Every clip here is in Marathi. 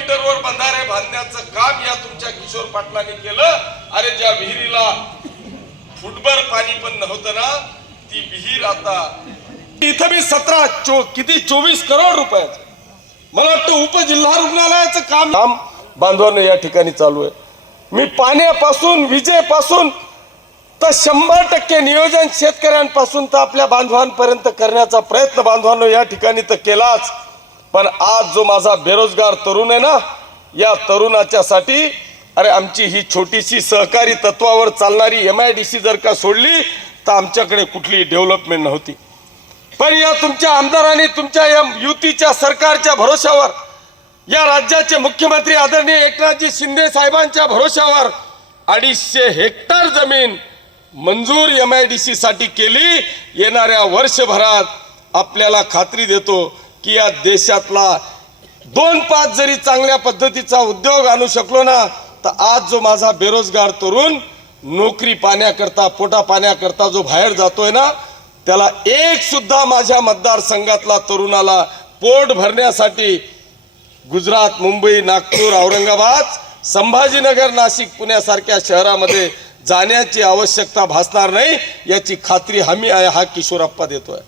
किलोमीटरवर बंधारे बांधण्याचं काम या तुमच्या किशोर पाटलांनी केलं. अरे ज्या विहिरीला फुटभर पाणी पण नव्हतं ना, ती विहीर आता इथं मी 24 करोड रुपयाचं मला वाटतं उपजिल्हा रुग्णालयाचं काम बांधवांनो या ठिकाणी चालू आहे. मी पाण्यापासून विजेपासून तर 100% नियोजन शेतकऱ्यांपासून तर आपल्या बांधवांपर्यंत करण्याचा प्रयत्न बांधवांनो या ठिकाणी तर केलाच. पण आज जो माझा बेरोजगार तरुण आहे ना, या तरुणाच्यासाठी अरे आमची ही छोटीशी सहकारी तत्वावर चालणारी MIDC जर का सोडली तर आमच्याकडे कुठली डेव्हलपमेंट नव्हती. पण या तुमच्या आमदारांनी तुमच्या या युतीच्या सरकारच्या भरोशावर, या राज्याचे मुख्यमंत्री आदरणीय एकनाथजी शिंदे साहेबांच्या भरोशावर 250 हेक्टर जमीन मंजूर MIDC साठी केली. येणाऱ्या वर्षभरात आपल्याला खात्री देतो की या देशातला 2-5 जरी चांगल्या पद्धतीचा उद्योग आणू शकलो ना, तर आज जो माझा बेरोजगार तरुण नोकरी पाण्याकरता पोटा पाण्याकरता जो बाहेर जातोय ना, त्याला एक सुद्धा माझ्या मतदारसंघातला तरुणाला पोट भरण्यासाठी गुजरात, मुंबई, नागपूर, औरंगाबाद, संभाजीनगर, नाशिक, पुण्यासारख्या शहरामध्ये जाण्याची आवश्यकता भासणार नाही. याची खात्री हमी आहे हा किशोरप्पा देतोय.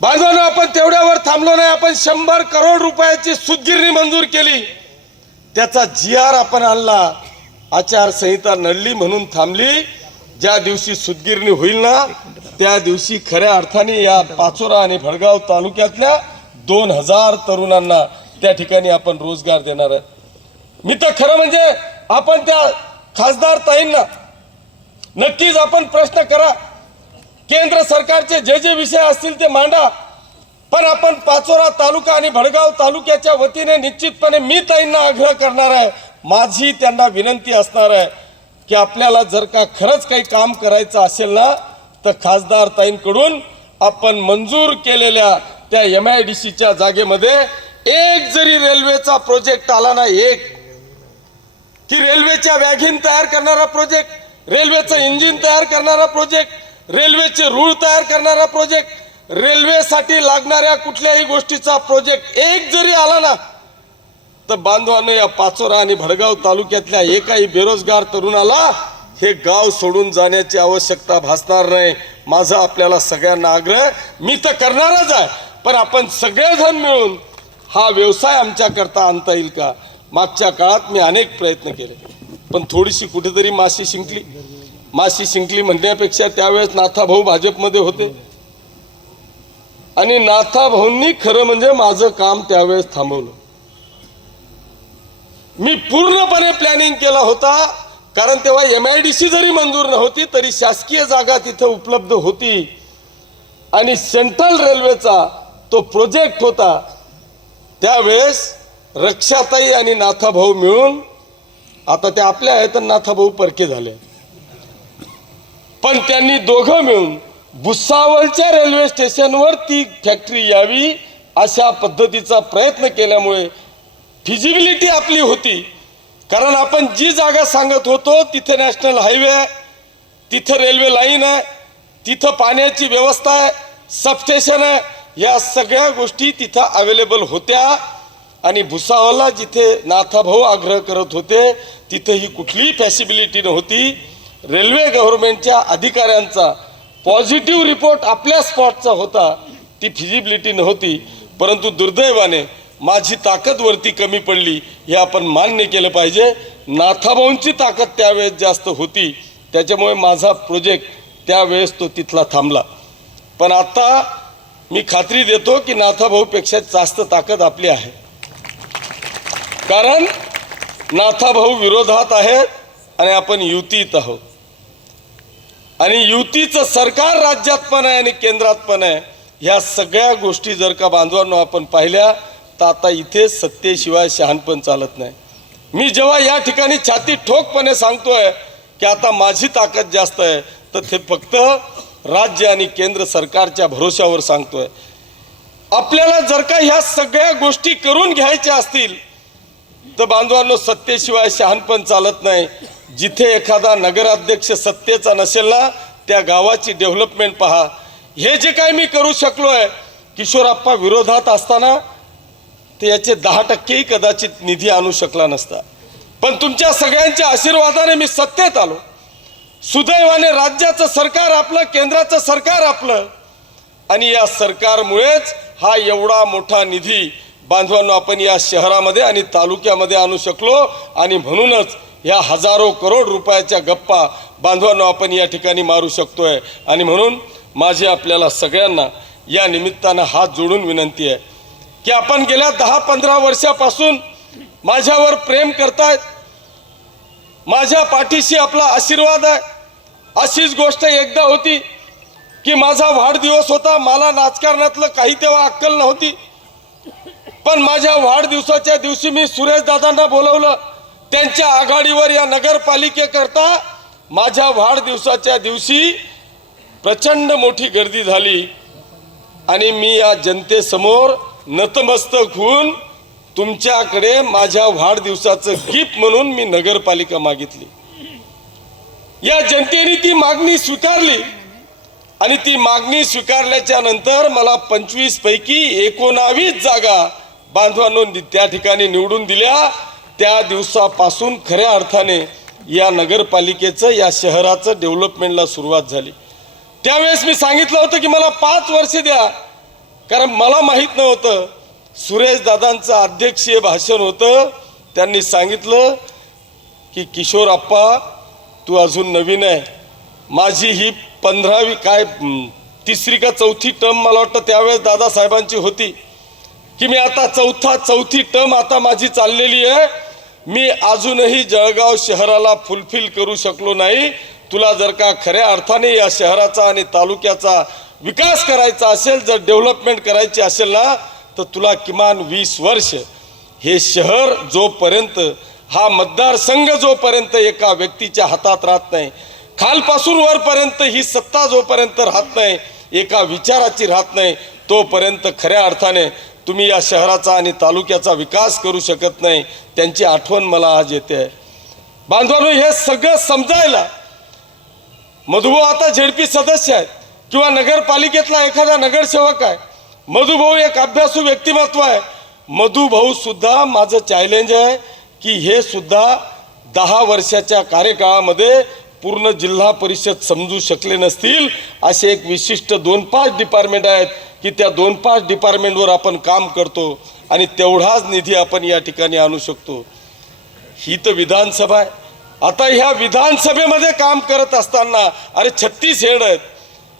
बांधवांनो, आपण तेवढ्यावर थांबलो नाही. आपण 100 करोड रुपयाची सूतगिरणी मंजूर केली. त्याचा GR आपण आणला. आचारसंहिता नडली म्हणून थांबली. ज्या दिवशी सूतगिरणी होईल ना, त्या दिवशी खऱ्या अर्थाने या पाचोरा आणि भडगाव तालुक्यातल्या 2000 तरुणांना त्या ठिकाणी आपण रोजगार देणार आहे. मी तर खरं म्हणजे आपण त्या खासदार ताईंना नक्कीच आपण प्रश्न करा, केंद्र सरकारचे जे विषय असतील ते मांडा. पण आपण पाचोरा तालुका आणि भडगाव तालुक्याच्या वतीने निश्चितपणे मी ताईंना आग्रह करणार आहे, माझी त्यांना विनंती असणार आहे की आपल्याला जर का खरंच काही काम करायचं असेल ना, तर खासदार ताईंकडून आपण मंजूर केलेल्या त्या MIDCच्या जागेमध्ये एक जरी रेल्वेचा प्रोजेक्ट आला ना, एक की रेल्वेच्या वॅगन तयार करणारा प्रोजेक्ट, रेल्वेचं इंजिन तयार करणारा प्रोजेक्ट, रेल्वेचे रूळ तयार करणारा प्रोजेक्ट, रेल्वेसाठी लागणाऱ्या कुठल्याही गोष्टीचा प्रोजेक्ट एक जरी आला ना, तर बांधवांनो या पाचोरा आणि भडगाव तालुक्यातल्या एकाही बेरोजगार तरुणाला हे गाव सोडून जाण्याची आवश्यकता भासणार नाही. माझा आपल्याला सगळ्यांना आग्रह, मी तर करणारच आहे, पण आपण सगळेजण मिळून हा व्यवसाय आमच्याकरता आणता येईल का. मागच्या काळात मी अनेक प्रयत्न केले, पण थोडीशी कुठेतरी माशी शिंकली म्हणण्यापेक्षा त्यावेळेस नाथाभाऊ भाजपमध्ये होते आणि नाथाभाऊंनी खरं म्हणजे माझं काम त्यावेळेस थांबवलं. मी पूर्णपणे प्लॅनिंग केला होता, कारण तेव्हा MIDC जरी मंजूर नव्हती तरी शासकीय जागा तिथे उपलब्ध होती आणि सेंट्रल रेल्वेचा तो प्रोजेक्ट होता. त्यावेळेस रक्षाताई आणि नाथाभाऊ मिळून, आता ते आपल्या आहेत तर नाथाभाऊ परके झाले, पण त्यांनी दोघं मिळून भुसावळच्या रेल्वे स्टेशनवर ती फॅक्टरी यावी अशा पद्धतीचा प्रयत्न केल्यामुळे फिजिबिलिटी आपली होती. कारण आपण जी जागा सांगत होतो तिथे नॅशनल हायवे आहे, तिथे रेल्वे लाईन आहे, तिथं पाण्याची व्यवस्था आहे, सबस्टेशन आहे, या सगळ्या गोष्टी तिथं अवेलेबल होत्या. आणि भुसावळला जिथे नाथाभाऊ आग्रह करत होते तिथे ही कुठलीही फॅसिबिलिटी नव्हती. रेल्वे गव्हर्नमेंटच्या अधिकाऱ्यांचा पॉझिटिव्ह रिपोर्ट आपल्या स्पॉटचा होता, ती फिजिबिलिटी नव्हती. परंतु दुर्दैवाने माझी ताकद वरती कमी पडली, हे आपण मान्य केलं पाहिजे. नाथाभाऊंची ताकद त्यावेळेस जास्त होती, त्याच्यामुळे माझा प्रोजेक्ट त्यावेळेस तो तिथला थांबला. पण आता मी खात्री देतो की नाथाभाऊपेक्षा जास्त ताकद आपली आहे, कारण नाथाभाऊ विरोधात आहेत आणि आपण युतीत आहोत. आणि युतीचं सरकार राज्यात पण आहे आणि केंद्रात पण आहे. ह्या सगळ्या गोष्टी जर का बांधवांनो आपण पाहिल्या तर आता इथे सत्तेशिवाय शहाणपण चालत नाही. मी जेव्हा या ठिकाणी छाती ठोकपणे सांगतोय की आता माझी ताकद जास्त आहे, तर ते फक्त राज्य आणि केंद्र सरकारच्या भरोशावर सांगतोय. आपल्याला जर का ह्या सगळ्या गोष्टी करून घ्यायच्या असतील तर बांधवांनो सत्तेशिवाय शहाणपण चालत नाही. जिथे एखादा नगराध्यक्ष सत्तेचा नसेल ना, त्या गावाची डेव्हलपमेंट पहा. हे जे काही मी करू शकलोय किशोरप्पा विरोधात असताना तर याचे 10%ही कदाचित निधी आणू शकला नसता. पण तुमच्या सगळ्यांच्या आशीर्वादाने मी सत्तेत आलो. सुदैवाने राज्याचं सरकार आपलं, केंद्राचं सरकार आपलं, आणि या सरकारमुळेच हा एवढा मोठा निधी बांधवांनो आपण या शहरामध्ये आणि तालुक्यामध्ये आणू शकलो. आणि म्हणूनच या हजारो करोड रुपयाच्या गप्पा बांधवांनो आपण या ठिकाणी मारू शकतोय. आणि म्हणून माझी आपल्याला सगळ्यांना या निमित्तानं हात जोडून विनंती आहे की आपण गेल्या 10-15 वर्षापासून माझ्यावर प्रेम करतायत, माझ्या पाठीशी आपला आशीर्वाद आहे. अशीच गोष्ट एकदा होती की माझा वाढदिवस होता, मला राजकारणातलं काही तेव्हा अक्कल नव्हती, पण माझ्या वाढदिवसाच्या दिवशी मी सुरेश दादांना बोलवलं. त्यांच्या आघाडीवर या नगरपालिकेकरता माझ्या वाढदिवसाच्या दिवशी प्रचंड मोठी गर्दी झाली आणि मी या जनतेसमोर नतमस्तक होऊन तुमच्याकडे माझ्या वाढदिवसाचं गिफ्ट म्हणून मी नगरपालिका मागितली. या जनतेने ती मागणी स्वीकारली आणि ती मागणी स्वीकारल्याच्या नंतर मला 25 पैकी 19 जागा बांधवांनो त्या ठिकाणी निवडून दिल्या. त्या दिवसापासून खऱ्या अर्थाने या नगरपालिकेचं, या शहराचं डेव्हलपमेंटला सुरुवात झाली. त्यावेळेस मी सांगितलं होतं की मला 5 वर्ष द्या, कारण मला माहीत नव्हतं. सुरेश दादांचं अध्यक्षीय भाषण होतं. त्यांनी सांगितलं की किशोर आप्पा तू अजून नवीन आहे, माझी ही 15वी काय 3री का 4थी टर्म मला वाटतं त्यावेळेस दादासाहेबांची होती, की मी आता 4थी टर्म आता माझी चाललेली आहे. मी अजूनही जळगाव शहराला फुलफिल करू शकलो नाही. तुला जर का खऱ्या अर्थाने या शहराचा आणि तालुक्याचा विकास करायचा असेल, जर डेव्हलपमेंट करायची असेल ना, तर तुला किमान 20 वर्ष हे शहर जोपर्यंत, हा मतदारसंघ जोपर्यंत एका व्यक्तीच्या हातात राहत नाही, खालपासून वरपर्यंत ही सत्ता जोपर्यंत राहत नाही, एका विचाराची राहत नाही, तोपर्यंत खऱ्या अर्थाने तुम्ही या शहराचा आणि तालुक्याचा विकास करू शकत नाही. त्यांची आठवण मला आज येते. बांधवांनो, हे सगळं समजायला मधुभाऊ आता झेडपी सदस्य आहेत किंवा नगरपालिकेतला एखादा नगरसेवक आहे. मधुभाऊ एक अभ्यासू व्यक्तिमत्व आहे. मधुभाऊ सुद्धा माझं चॅलेंज आहे की हे सुद्धा 10 वर्षाच्या कार्यकाळामध्ये पूर्ण जिल्हा परिषद समजू शकले नसतील. असे एक विशिष्ट 2-5 डिपार्टमेंट आहेत की त्या 2-5 डिपार्टमेंटवर आपण काम करतो आणि तेवढाच निधी आपण या ठिकाणी आणू शकतो. ही तर विधानसभा आहे. आता ह्या विधानसभेमध्ये काम करत असताना अरे 36 हेड आहेत,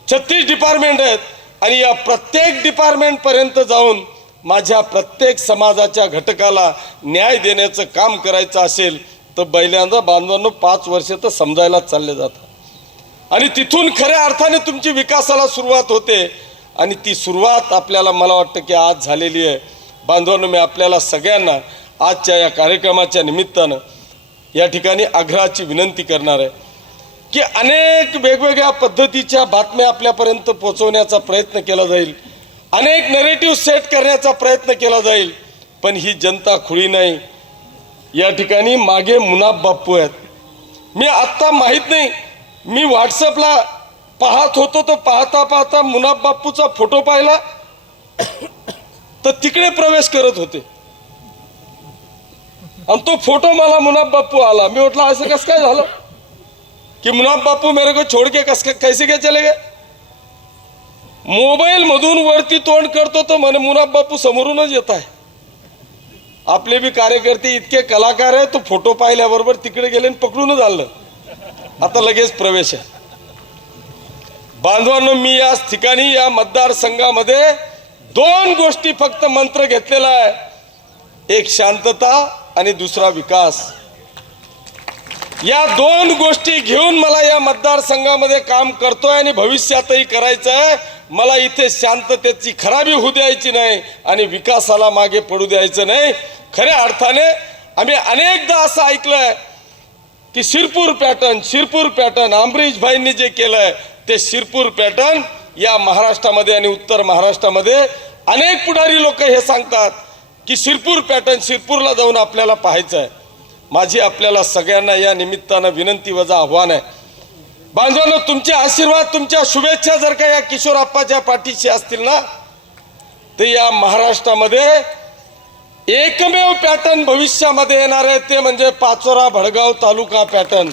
36 डिपार्टमेंट आहेत, आणि या प्रत्येक डिपार्टमेंटपर्यंत जाऊन माझ्या प्रत्येक समाजाच्या घटकाला न्याय देण्याचं काम करायचं असेल तर पहिल्यांदा बांधवांनो 5 वर्ष तर समजायलाच चालले जातात आणि तिथून खऱ्या अर्थाने तुमची विकासाला सुरुवात होते. आणि ती सुरुवात आपल्याला मला वाटतं की आज झालेली आहे. बांधवांनो, मी आपल्याला सगळ्यांना आजच्या या कार्यक्रमाच्या निमित्तानं या ठिकाणी आग्रहाची विनंती करणार आहे की अनेक वेगवेगळ्या पद्धतीच्या बातम्या आपल्यापर्यंत पोहोचवण्याचा प्रयत्न केला जाईल, अनेक नरेटिव्ह सेट करण्याचा प्रयत्न केला जाईल, पण ही जनता खुळी नाही. या ठिकाणी मागे मुनाफ बाप्पू आहेत. मी आत्ता माहीत नाही, मी व्हॉट्सअपला पाहत होतो तर पाहता पाहता मुनाफ बाप्पूचा फोटो पाहिला तर तिकडे प्रवेश करत होते आणि तो फोटो मला मुनाफ बाप्पू आला. मी म्हटलं असं कसं काय झालं कि मुनाफ बाप्पू मेरे को छोड़ के कैसे क्या चले गए. मोबाईल मधून वरती तोंड करतो तो म्हणे मुनाफ बाप्पू समोरूनच येत आहे. आपले बी कार्यकर्ते इतके कलाकार आहे, तो फोटो पाहिल्याबरोबर तिकडे गेले आणि पकडूनच आणलं. आता लगेच प्रवेश आहे. बांधवांनो, मी या ठिकाणी या मतदारसंघामध्ये 2 गोष्टी फक्त मंत्र घेतलेला आहे, एक शांतता आणि दुसरा विकास. या 2 गोष्टी घेऊन मला या मतदारसंघामध्ये काम करतोय आणि भविष्यातही करायचं आहे. मला इथे शांततेची खराबी होऊ द्यायची नाही आणि विकासाला मागे पडू द्यायचं नाही. खऱ्या अर्थाने आम्ही अनेकदा असं ऐकलंय की शिरपूर पॅटर्न अमरीश भाईंनी जे केलंय ते शिरपूर पॅटर्न या महाराष्ट्रामध्ये आणि उत्तर महाराष्ट्रामध्ये अनेक पुढारी लोक हे सांगतात की शिरपूर पॅटर्न, शिरपूरला जाऊन आपल्याला पाहायचं आहे. माझी आपल्याला सगळ्यांना या निमित्तानं विनंती वजा आव्हान आहे. बांधवांनो, तुमचे आशीर्वाद, तुमच्या शुभेच्छा जर का या किशोर आप्पाच्या पाठीशी असतील ना, तर या महाराष्ट्रामध्ये एकमेव पॅटर्न भविष्यामध्ये येणार आहे ते म्हणजे पाचोरा भडगाव तालुका पॅटर्न.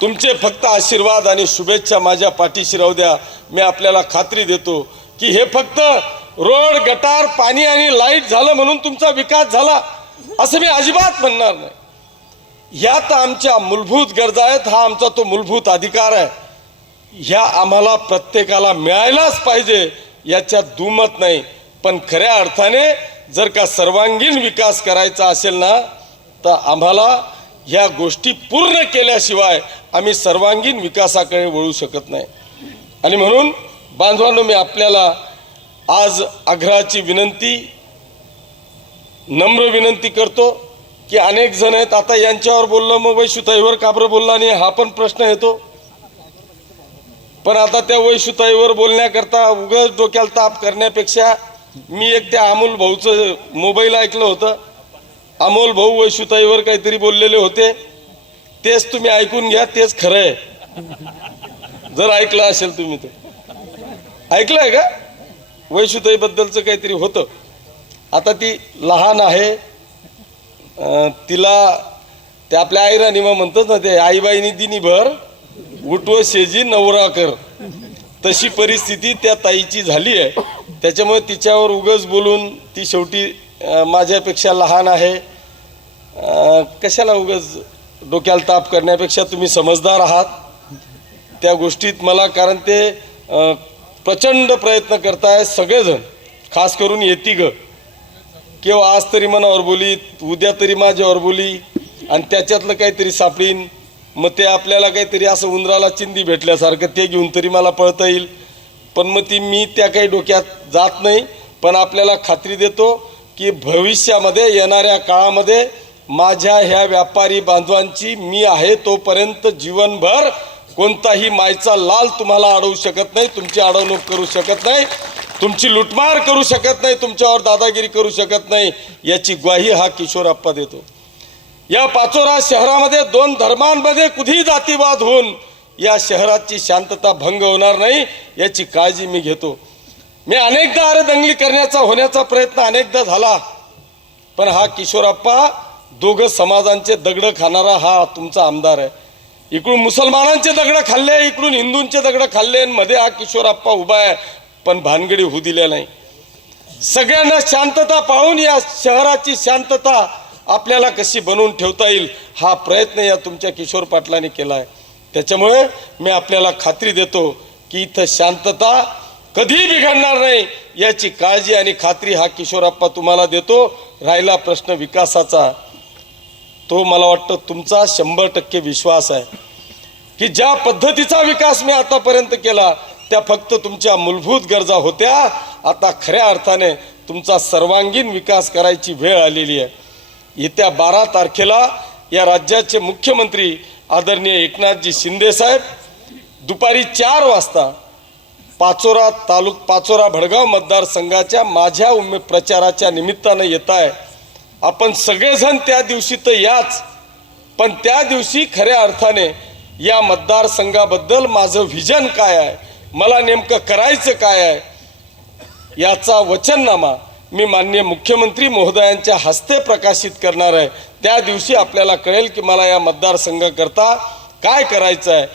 तुमचे फक्त आशीर्वाद आणि शुभेच्छा माझ्या पाठीशी राहू द्या. मी आपल्याला खात्री देतो की हे फक्त रोड गटार पाणी आणि लाईट झालं म्हणून तुमचा विकास झाला असं मी अजिबात म्हणणार नाही. ह्यात आमच्या मूलभूत गरजा आहेत. हा आमचा तो मूलभूत अधिकार आहे. ह्या आम्हाला प्रत्येकाला मिळायलाच पाहिजे याच्यात दुमत नाही. पण खऱ्या अर्थाने जर का सर्वांगीण विकास करायचा असेल ना तर आम्हाला ह्या गोष्टी पूर्ण केल्याशिवाय आम्ही सर्वांगीण विकासाकडे वळू शकत नाही. आणि म्हणून बांधवांनो, मी आपल्याला आज आग्रहाची विनंती, नम्र विनंती करतो की अनेक जण आहेत. आता यांच्यावर बोललं मग वैशुताईवर का बरं बोलला नाही हा पण प्रश्न येतो. पण आता त्या वैशुताईवर बोलण्याकरता उगाच डोक्याला ताप करण्यापेक्षा मी एक त्या अमोल भाऊचं मोबाईल ऐकलं होतं. अमोल भाऊ वैशुताईवर काहीतरी बोललेले होते. तेच तुम्ही ऐकून घ्या, तेच खरं आहे. जर ऐकलं असेल तुम्ही ते ऐकलंय का? वैशुताई बद्दलचं काहीतरी होतं. आता ती लहान आहे, तिला ते आपल्या आईराणीमा म्हणतात ना, ते आईबाईनी दिनी भर उठव शेजी नवरा कर, तशी परिस्थिती त्या ताईची झाली आहे. त्याच्यामुळे तिच्यावर उगाच बोलून ती शेवटी माझ्यापेक्षा लहान आहे, कशाला उगाच डोक्याला ताप करण्यापेक्षा तुम्ही समजदार आहात त्या गोष्टीत मला. कारण ते प्रचंड प्रयत्न करताय सगळेजण, खास करून येती ग किंवा आज तरी मनावर बोली, उद्या तरी माझ्यावर बोली आणि त्याच्यातलं काहीतरी सापडीन. मग ते आपल्याला काहीतरी असं उंदराला चिंदी भेटल्यासारखं ते घेऊन तरी मला पळता येईल. पण मग मी त्या काही डोक्यात जात नाही. पण आपल्याला खात्री देतो की भविष्यामध्ये येणाऱ्या काळामध्ये माझ्या ह्या व्यापारी बांधवांची मी आहे तोपर्यंत जीवनभर कोणताही मायचा लाल तुम्हाला अडवू शकत नाही, तुमची अडवणूक करू शकत नाही, तुमची लुटमार करू शकत नाही, तुमच्यावर दादागिरी करू शकत नाही, याची ग्वाही हा किशोरप्पा देतो. या पाचोरा शहरामध्ये दोन धर्मांमध्ये कुठेही जातीवाद होऊन या शहराची शांतता भंग होणार नाही याची काळजी मी घेतो. मी अनेकदा अरेदंगली होण्याचा प्रयत्न अनेकदा झाला. पण हा किशोरप्पा दोघं समाजांचे दगड खाणारा हा तुमचा आमदार आहे. इकडून मुसलमानांचे दगड खाल्ले, इकडून हिंदूंचे दगड खाल्ले, मध्ये हा किशोरप्पा उभा आहे. पण भानगडी होऊ दिल्या नाही. सगळ्यांना शांतता पाहून या शहराची शांतता आपल्याला कशी बनवून ठेवता येईल हा प्रयत्न या तुमच्या किशोर पाटलांनी केला आहे. त्याच्यामुळे मी आपल्याला खात्री देतो की इथं शांतता कधी बिघडणार नाही याची काळजी आणि खात्री हा किशोरप्पा तुम्हाला देतो. राहिला प्रश्न विकासाचा, तो मला वाटतं तुमचा 100% विश्वास आहे की ज्या पद्धतीचा विकास मी आतापर्यंत केला त्या फक्त तुमच्या मूलभूत गरजा होत्या. आता खऱ्या अर्थाने तुमचा सर्वांगीण विकास करायची वेळ आलेली आहे. येत्या 12 तारखेला या राज्याचे मुख्यमंत्री आदरणीय एकनाथजी शिंदे साहेब दुपारी 4 वाजता पाचोरा भडगाव मतदारसंघाच्या माझ्या प्रचाराच्या निमित्तानं येत आहे. आपण सगळेजण त्या दिवशी तर याच, पण त्या दिवशी खऱ्या अर्थाने या मतदारसंघाबद्दल माझं व्हिजन काय आहे, मला नेमकं करायचं काय आहे याचा वचननामा मी माननीय मुख्यमंत्री महोदयांच्या हस्ते प्रकाशित करणार आहे. त्या दिवशी आपल्याला कळेल की मला या मतदारसंघाकरता काय करायचं आहे.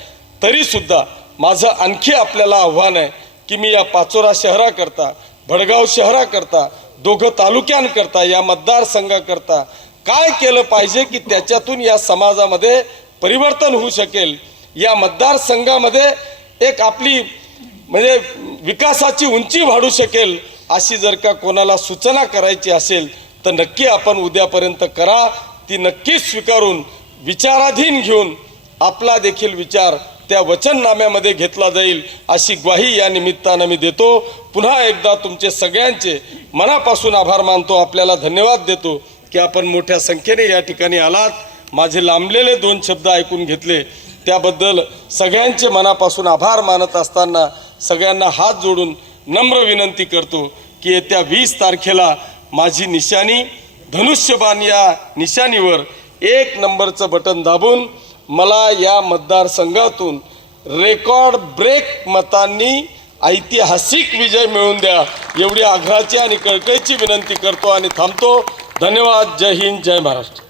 तरीसुद्धा माझं आणखी आपल्याला आव्हान आहे की मी या पाचोरा शहराकरता, भडगाव शहराकरता, दोघं तालुक्यांकरता, या मतदारसंघाकरता काय केलं पाहिजे की त्याच्यातून या समाजामध्ये परिवर्तन होऊ शकेल, या मतदारसंघामध्ये एक आपली म्हणजे विकासाची उंची वाढू शकेल, अशी जर का कोणाला सूचना करायची असेल तर नक्की आपण उद्यापर्यंत करा. ती नक्कीच स्वीकारून विचाराधीन घेऊन आपला देखील विचार त्या वचननाम्यामध्ये घेतला जाईल अशी ग्वाही या निमित्तानं मी देतो. पुन्हा एकदा तुमचे सगळ्यांचे मनापासून आभार मानतो. आपल्याला धन्यवाद देतो की आपण मोठ्या संख्येने या ठिकाणी आलात. माझे लांबलेले 2 शब्द ऐकून घेतले त्याबद्दल सगळ्यांचे मनापासून आभार मानत असताना सगळ्यांना हात जोडून नम्र विनंती करतो की येत्या 20 तारखेला माझी निशाणी धनुष्यबाण या निशाणीवर 1 नंबरचं बटन दाबून मला या मतदारसंघातून रेकॉर्ड ब्रेक मतांनी ऐतिहासिक विजय मिळवून द्या एवढी आग्रहाची आणि कळकळीची विनंती करतो आणि थांबतो. धन्यवाद. जय हिंद, जय महाराष्ट्र.